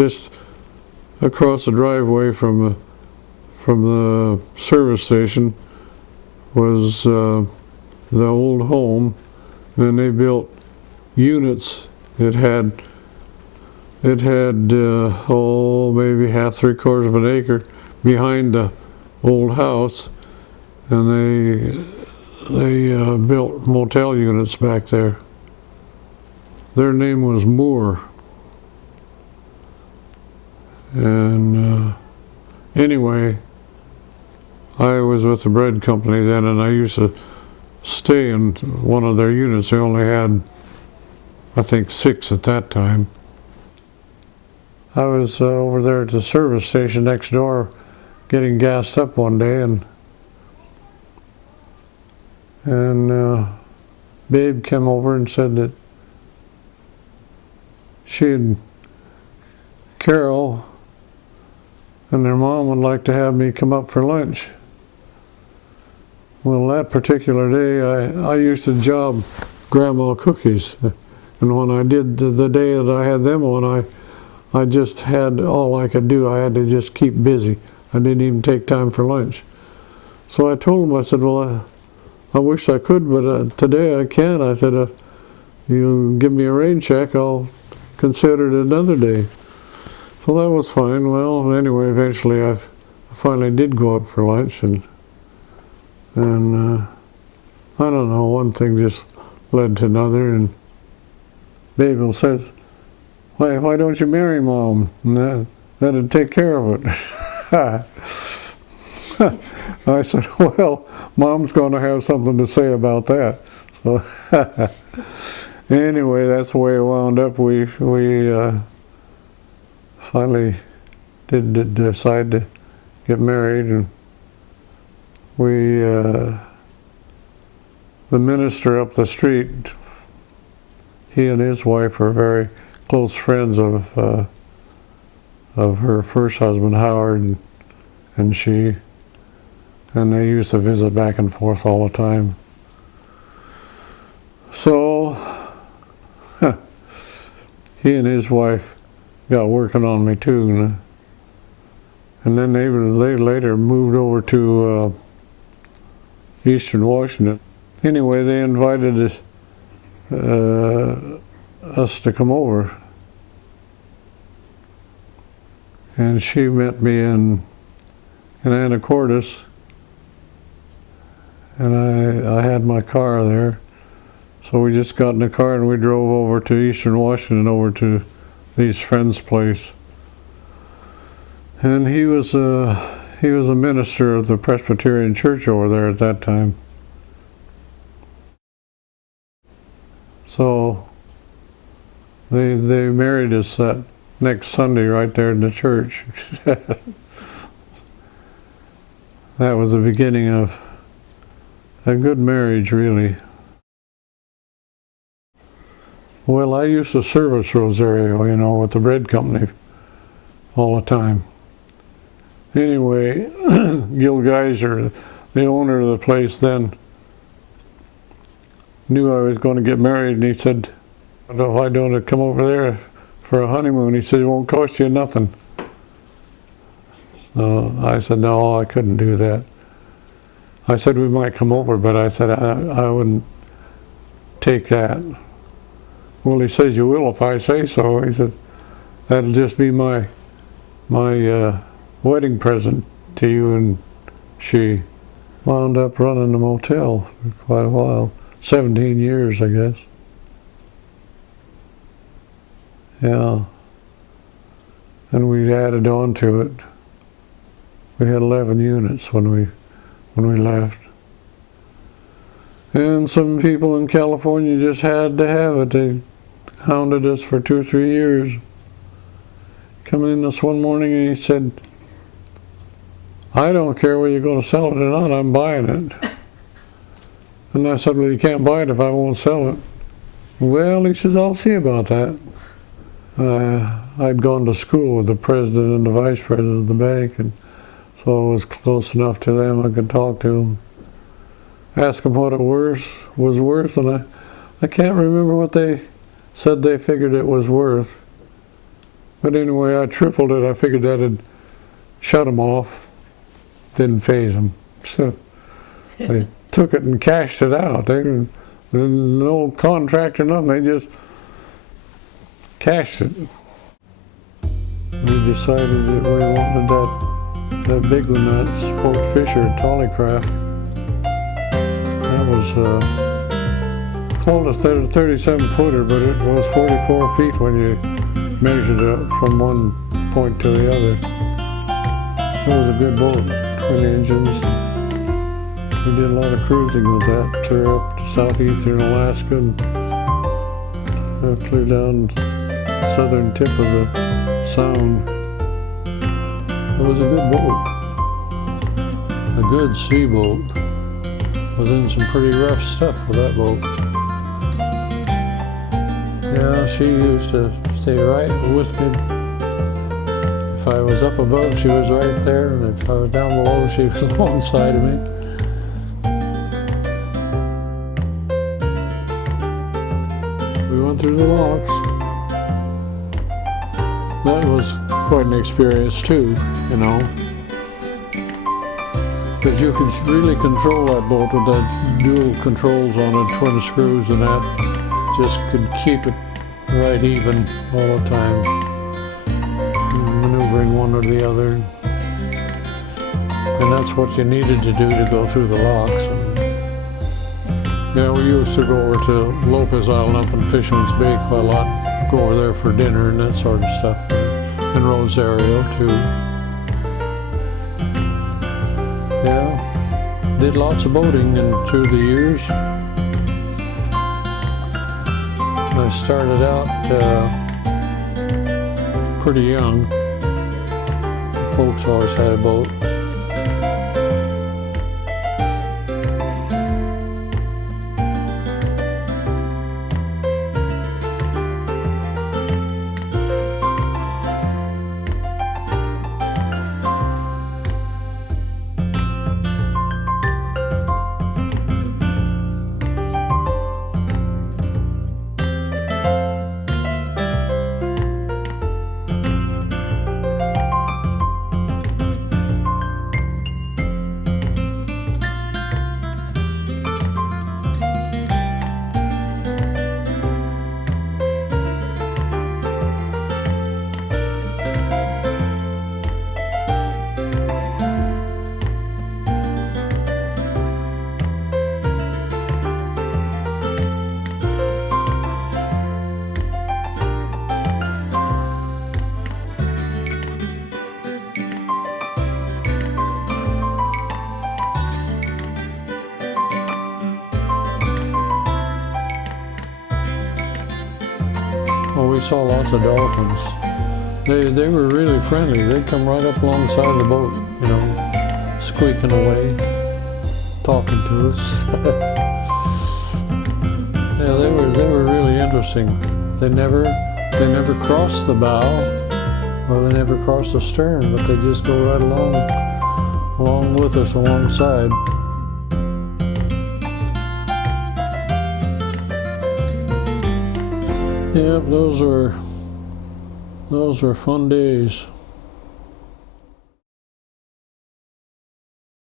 just across the driveway from the service station was the old home, and they built units. It had maybe half, 3/4 of an acre behind the old house, and they built motel units back there. Their name was Moore. And anyway, I was with the bread company then, and I used to stay in one of their units. They only had, I think, 6 at that time. I was over there at the service station next door getting gassed up one day, and Babe came over and said that she and Carol and their mom would like to have me come up for lunch. Well, that particular day, I used to job grandma cookies, and when I did the day that I had them on, I just had all I could do. I had to just keep busy. I didn't even take time for lunch. So I told them, I said, well, I wish I could, but today I can't. I said, you give me a rain check, I'll consider it another day. So that was fine. Well, anyway, eventually I finally did go up for lunch, and I don't know, one thing just led to another, and Babel says, why don't you marry Mom? And that'd take care of it. I said, well, Mom's going to have something to say about that. So anyway, that's the way it wound up. We finally did decide to get married, and the minister up the street, he and his wife are very close friends of her first husband, Howard, and she, and they used to visit back and forth all the time. So he and his wife got working on me too, and then they later moved over to Eastern Washington. Anyway, they invited us to come over, and she met me in Anacortes, and I had my car there, so we just got in the car and we drove over to Eastern Washington, over to these friends' place. And he was a minister of the Presbyterian Church over there at that time. So they married us that next Sunday right there in the church. That was the beginning of a good marriage, really. Well, I used to service Rosario, with the bread company all the time. Anyway, Gil Geyser, the owner of the place then, knew I was going to get married, and he said, why don't I come over there for a honeymoon? He said, it won't cost you nothing. So I said, no, I couldn't do that. I said, we might come over, but I said, I wouldn't take that. Well, he says, you will if I say so. He said, that'll just be my wedding present to you. And she wound up running the motel for quite a while, 17 years, I guess. Yeah. And we added on to it. We had 11 units when we left. And some people in California just had to have it. They hounded us for 2 or 3 years. Come in this one morning and he said, I don't care whether you're going to sell it or not, I'm buying it. And I said, well, you can't buy it if I won't sell it. Well, he says, I'll see about that. I'd gone to school with the president and the vice president of the bank, and so I was close enough to them I could talk to them. Ask them what it was worth, and I can't remember what they said they figured it was worth. But anyway, I tripled it. I figured that'd shut them off. Didn't phase them. So they took it and cashed it out. No contract or nothing. They just cashed it. We decided that we wanted that big one, that Sport Fisher Tollycraft. That was called a 37-footer, but it was 44 feet when you measured it from one point to the other. It was a good boat, twin engines. We did a lot of cruising with that, clear up to southeastern Alaska and clear down southern tip of the Sound. It was a good boat, a good sea boat. Was in some pretty rough stuff with that boat. Yeah, she used to stay right with me. If I was up above, she was right there, and if I was down below, she was alongside of me. We went through the locks. That was quite an experience too, you know. Because you could really control that boat with that dual controls on it, twin screws and that. Just could keep it right even all the time, maneuvering one or the other. And that's what you needed to do to go through the locks. And, yeah, we used to go over to Lopez Island up in Fisherman's Bay quite a lot, go over there for dinner and that sort of stuff, and Rosario too. Yeah, did lots of boating and through the years. I started out pretty young. Folks always had a boat. Well, we saw lots of dolphins. They were really friendly. They'd come right up alongside the boat, you know, squeaking away, talking to us. Yeah, they were really interesting. They never crossed the bow, or they never crossed the stern, but they just go right along with us alongside. Yep, those were fun days.